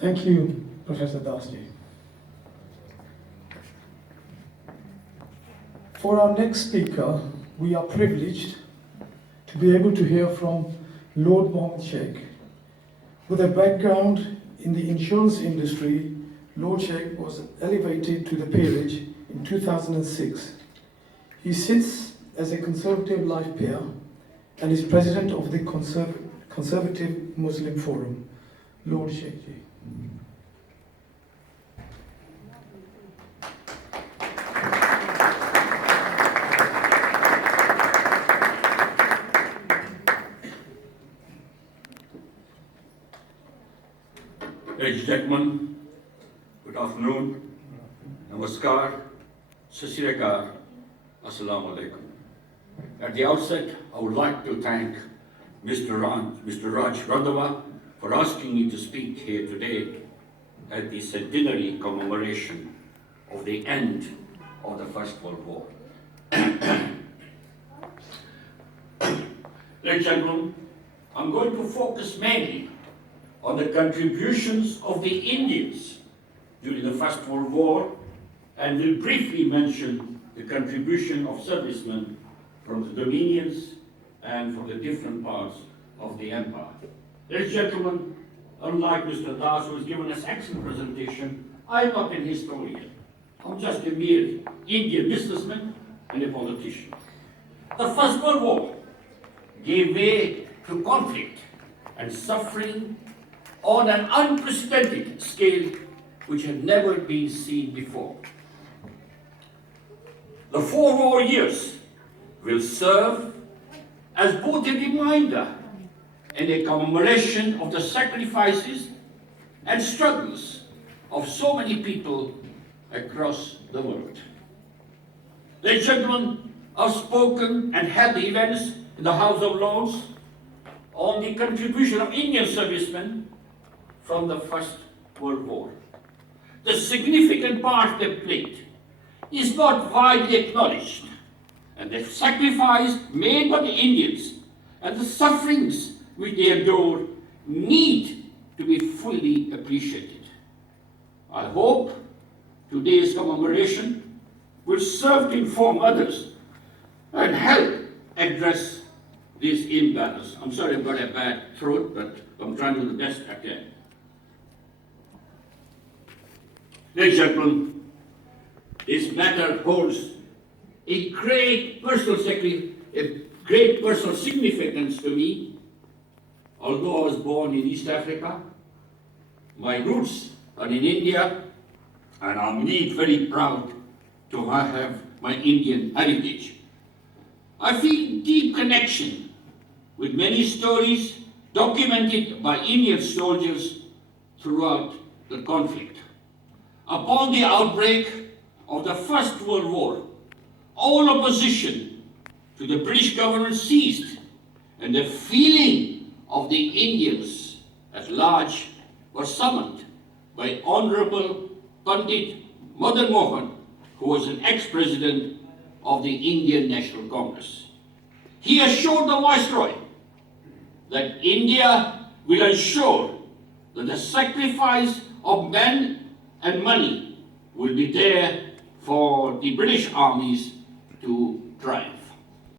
Thank you, Professor Dasji. For our next speaker, we are privileged to be able to hear from Lord Mohammed Sheikh. With a background in the insurance industry, Lord Sheikh was elevated to the peerage in 2006. He sits as a Conservative Life Peer and is President of the Conservative Muslim Forum. Lord Sheikh Ji. Ladies and gentlemen, good afternoon, namaskar, sasirikar, assalamu alaikum. At the outset, I would like to thank Mr. Raj Randhawa for asking me to speak here today at the centenary commemoration of the end of the First World War. Ladies and gentlemen, I'm going to focus mainly on the contributions of the Indians during the First World War, and will briefly mention the contribution of servicemen from the dominions and from the different parts of the empire. Ladies and gentlemen, unlike Mr. Das, who has given us excellent presentation, I'm not an historian. I'm just a mere Indian businessman and a politician. The First World War gave way to conflict and suffering on an unprecedented scale which had never been seen before. The 4 war years will serve as both a reminder and a commemoration of the sacrifices and struggles of so many people across the world. Ladies and gentlemen, I've spoken and held the events in the House of Lords on the contribution of Indian servicemen from the First World War. The significant part they played is not widely acknowledged, and the sacrifice made by the Indians and the sufferings which they endured need to be fully appreciated. I hope today's commemoration will serve to inform others and help address this imbalance. I'm sorry I've got a bad throat, but I'm trying to do the best I can. Ladies and gentlemen, this matter holds a great personal significance to me. Although I was born in East Africa, my roots are in India, and I'm indeed very proud to have my Indian heritage. I feel deep connection with many stories documented by Indian soldiers throughout the conflict. Upon the outbreak of the First World War, all opposition to the British government ceased, and the feeling of the Indians at large was summoned by Honorable Pandit Madan Mohan, who was an ex-president of the Indian National Congress. He assured the Viceroy that India will ensure that the sacrifice of men and money will be there for the British armies to triumph.